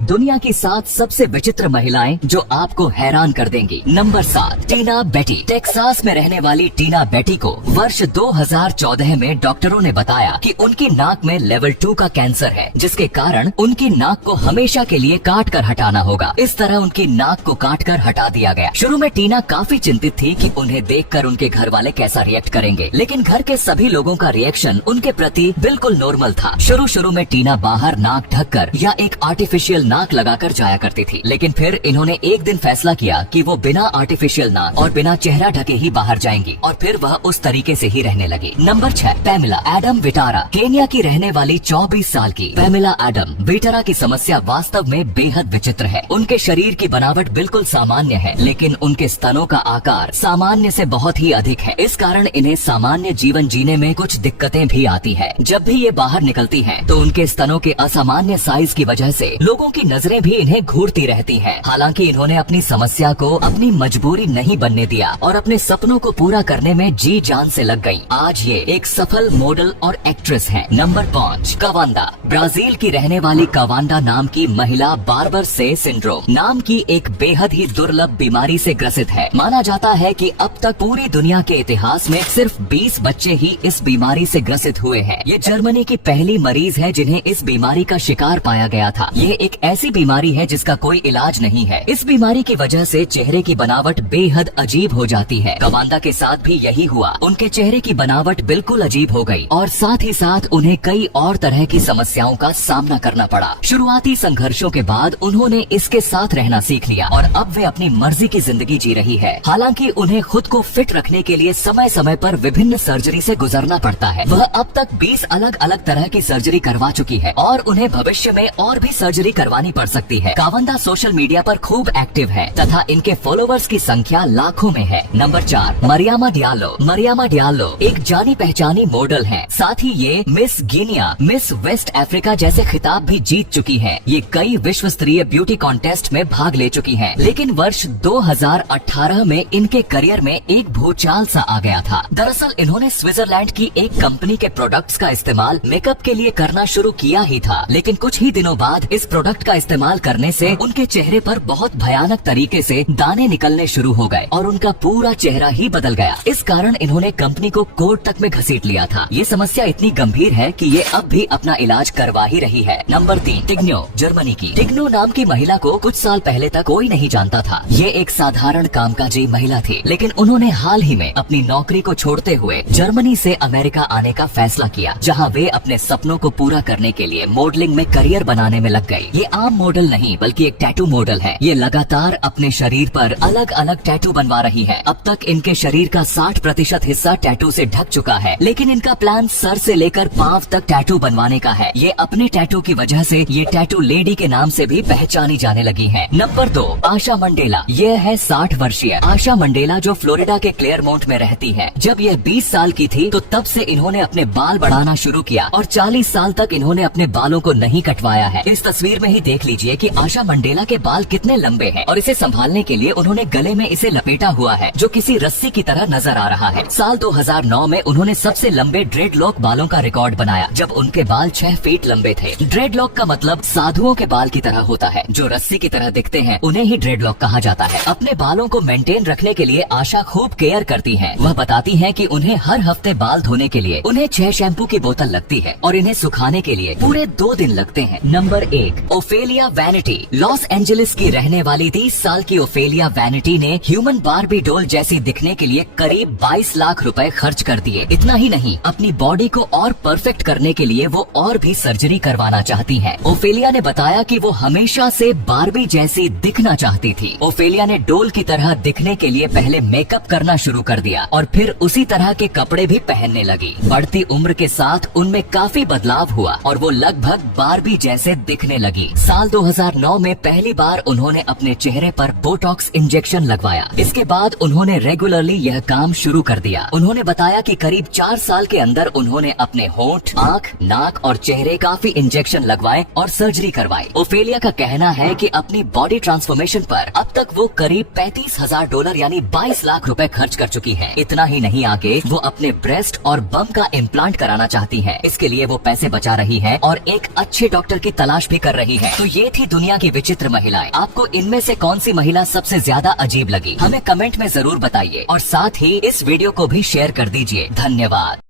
दुनिया की 7 सबसे विचित्र महिलाएं जो आपको हैरान कर देंगी। नंबर 7, टीना बेटी। टेक्सास में रहने वाली टीना बेटी को वर्ष 2014 में डॉक्टरों ने बताया कि उनकी नाक में लेवल 2 का कैंसर है, जिसके कारण उनकी नाक को हमेशा के लिए काट कर हटाना होगा। इस तरह उनकी नाक को काट कर हटा दिया गया। शुरू में टीना काफी चिंतित थी कि उन्हें देखकर उनके घर वाले कैसा रिएक्ट करेंगे, लेकिन घर के सभी लोगों का रिएक्शन उनके प्रति बिल्कुल नॉर्मल था। शुरू में टीना बाहर नाक ढककर या एक आर्टिफिशियल नाक लगाकर जाया करती थी, लेकिन फिर इन्होंने एक दिन फैसला किया कि वो बिना आर्टिफिशियल नाक और बिना चेहरा ढके ही बाहर जाएंगी, और फिर वह उस तरीके से ही रहने लगी। Number 6, Pamela Adam Vitara. Kenya की रहने वाली 24 साल की पैमेला एडम विटारा की समस्या वास्तव में बेहद विचित्र है। उनके शरीर की बनावट बिल्कुल सामान्य है, लेकिन उनके स्तनों का आकार सामान्य से बहुत ही अधिक है। इस कारण इन्हें सामान्य जीवन जीने में कुछ दिक्कतें भी आती है। जब भी ये बाहर निकलती हैं, तो उनके स्तनों के असामान्य साइज की वजह से लोगों की नजरें भी इन्हें घूरती रहती हैं। हालांकि इन्होंने अपनी समस्या को अपनी मजबूरी नहीं बनने दिया और अपने सपनों को पूरा करने में जी जान से लग गयी। आज ये एक सफल मॉडल और एक्ट्रेस हैं। नंबर 5, कवांदा। ब्राजील की रहने वाली कवांदा नाम की महिला बार्बर से सिंड्रोम नाम की एक बेहद ही दुर्लभ बीमारी से ग्रसित है। माना जाता है कि अब तक पूरी दुनिया के इतिहास में सिर्फ 20 बच्चे ही इस बीमारी से ग्रसित हुए हैं। ये जर्मनी की पहली मरीज है जिन्हें इस बीमारी का शिकार पाया गया था। ये एक ऐसी बीमारी है जिसका कोई इलाज नहीं है। इस बीमारी की वजह से चेहरे की बनावट बेहद अजीब हो जाती है। कवांदा के साथ भी यही हुआ। उनके चेहरे की बनावट बिल्कुल अजीब हो गई और साथ ही साथ उन्हें कई और तरह की समस्याओं का सामना करना पड़ा। शुरुआती संघर्षों के बाद उन्होंने इसके साथ रहना सीख लिया और अब वे अपनी मर्जी की जिंदगी जी रही है। हालांकि उन्हें खुद को फिट रखने के लिए समय समय पर विभिन्न सर्जरी से गुजरना पड़ता है। वह अब तक 20 अलग अलग तरह की सर्जरी करवा चुकी है और उन्हें भविष्य में और भी सर्जरी करवानी पड़ सकती है। कवांदा सोशल मीडिया पर खूब एक्टिव है तथा इनके फॉलोवर्स की संख्या लाखों में है। Number 4, Mariama Diallo. Mariama Diallo एक जानी पहचानी मॉडल है। साथ ही ये Miss Guinea, Miss West Africa जैसे खिताब भी जीत चुकी है। ये कई विश्व स्तरीय ब्यूटी कॉन्टेस्ट में भाग ले चुकी है, लेकिन वर्ष 2018 में इनके करियर में एक भूचाल सा आ गया था। दरअसल इन्होंने स्विट्जरलैंड की एक कंपनी के प्रोडक्ट्स का इस्तेमाल मेकअप के लिए करना शुरू किया ही था, लेकिन कुछ ही दिनों बाद इस प्रोडक्ट का इस्तेमाल करने से उनके चेहरे पर बहुत भयानक तरीके से दाने निकलने शुरू हो गए और उनका पूरा चेहरा ही बदल गया। इस कारण इन्होंने कंपनी को कोर्ट तक में घसीट लिया था। ये समस्या इतनी गंभीर है कि ये अब भी अपना इलाज करवा ही रही है। नंबर 3, टिग्नो। जर्मनी की टिग्नो नाम की महिला को कुछ साल पहले तक कोई नहीं जानता था। ये एक साधारण कामकाजी महिला थी, लेकिन उन्होंने हाल ही में अपनी नौकरी को छोड़ते हुए जर्मनी से अमेरिका आने का फैसला किया, जहाँ वे अपने सपनों को पूरा करने के लिए मॉडलिंग में करियर बनाने में लग गई। ये आम मॉडल नहीं बल्कि एक टैटू मॉडल है। ये लगातार अपने शरीर पर अलग अलग टैटू बनवा रही है। अब तक इनके शरीर का 60% हिस्सा टैटू से ढक चुका है, लेकिन इनका प्लान सर से लेकर पांव तक टैटू बनवाने का है। ये अपने टैटू की वजह से ये टैटू लेडी के नाम से भी पहचानी जाने लगी है। नंबर 2, आशा मंडेला। ये है 60 वर्षीय आशा मंडेला जो फ्लोरिडा के क्लेयरमाउंट में रहती है। जब यह 20 साल की थी तो तब से इन्होंने अपने बाल बढ़ाना शुरू किया और 40 साल तक इन्होंने अपने बालों को नहीं कटवाया है। इस तस्वीर में ही देख लीजिए कि आशा मंडेला के बाल कितने लंबे हैं और इसे संभालने के लिए उन्होंने गले में इसे लपेटा हुआ है जो किसी रस्सी की तरह नजर आ रहा है। साल 2009 में उन्होंने सबसे लंबे ड्रेडलॉक बालों का रिकॉर्ड बनाया, जब उनके बाल 6 फीट लंबे थे। ड्रेडलॉक का मतलब साधुओं के बाल की तरह होता है, जो रस्सी की तरह दिखते हैं उन्हें ही ड्रेडलॉक कहा जाता है। अपने बालों को मेंटेन रखने के लिए आशा खूब केयर करती है। वह बताती है कि उन्हें हर हफ्ते बाल धोने के लिए उन्हें 6 शैम्पू की बोतल लगती है और इन्हें सुखाने के लिए पूरे 2 दिन लगते हैं। Number 1, Ophelia vanity. Los Angeles की रहने वाली 30 साल की ओफेलिया वैनिटी ने ह्यूमन बार्बी डॉल जैसी दिखने के लिए करीब 22 लाख रुपए खर्च कर दिए। इतना ही नहीं, अपनी बॉडी को और परफेक्ट करने के लिए वो और भी सर्जरी करवाना चाहती है। ओफेलिया ने बताया कि वो हमेशा से बार्बी जैसी दिखना चाहती थी। ओफेलिया ने डॉल की तरह दिखने के लिए पहले मेकअप करना शुरू कर दिया और फिर उसी तरह के कपड़े भी पहनने लगी। बढ़ती उम्र के साथ उनमें काफी बदलाव हुआ और वो लगभग बार्बी जैसे दिखने लगी। साल 2009 में पहली बार उन्होंने अपने चेहरे पर बोटॉक्स इंजेक्शन लगवाया। इसके बाद उन्होंने रेगुलरली यह काम शुरू कर दिया। उन्होंने बताया कि करीब 4 साल के अंदर उन्होंने अपने होंठ, आँख, नाक और चेहरे काफी इंजेक्शन लगवाए और सर्जरी करवाई। ओफेलिया का कहना है कि अपनी बॉडी ट्रांसफॉर्मेशन पर अब अब तक वो करीब $35,000 यानी 22 लाख रुपए खर्च कर चुकी है। इतना ही नहीं, आगे वो अपने ब्रेस्ट और बम का इम्प्लांट कराना चाहती है। इसके लिए वो पैसे बचा रही है और एक अच्छे डॉक्टर की तलाश भी कर रही है। तो ये थी दुनिया की विचित्र महिलाएं। आपको इनमें से कौन सी महिला सबसे ज्यादा अजीब लगी, हमें कमेंट में जरूर बताइए और साथ ही इस वीडियो को भी शेयर कर दीजिए। धन्यवाद।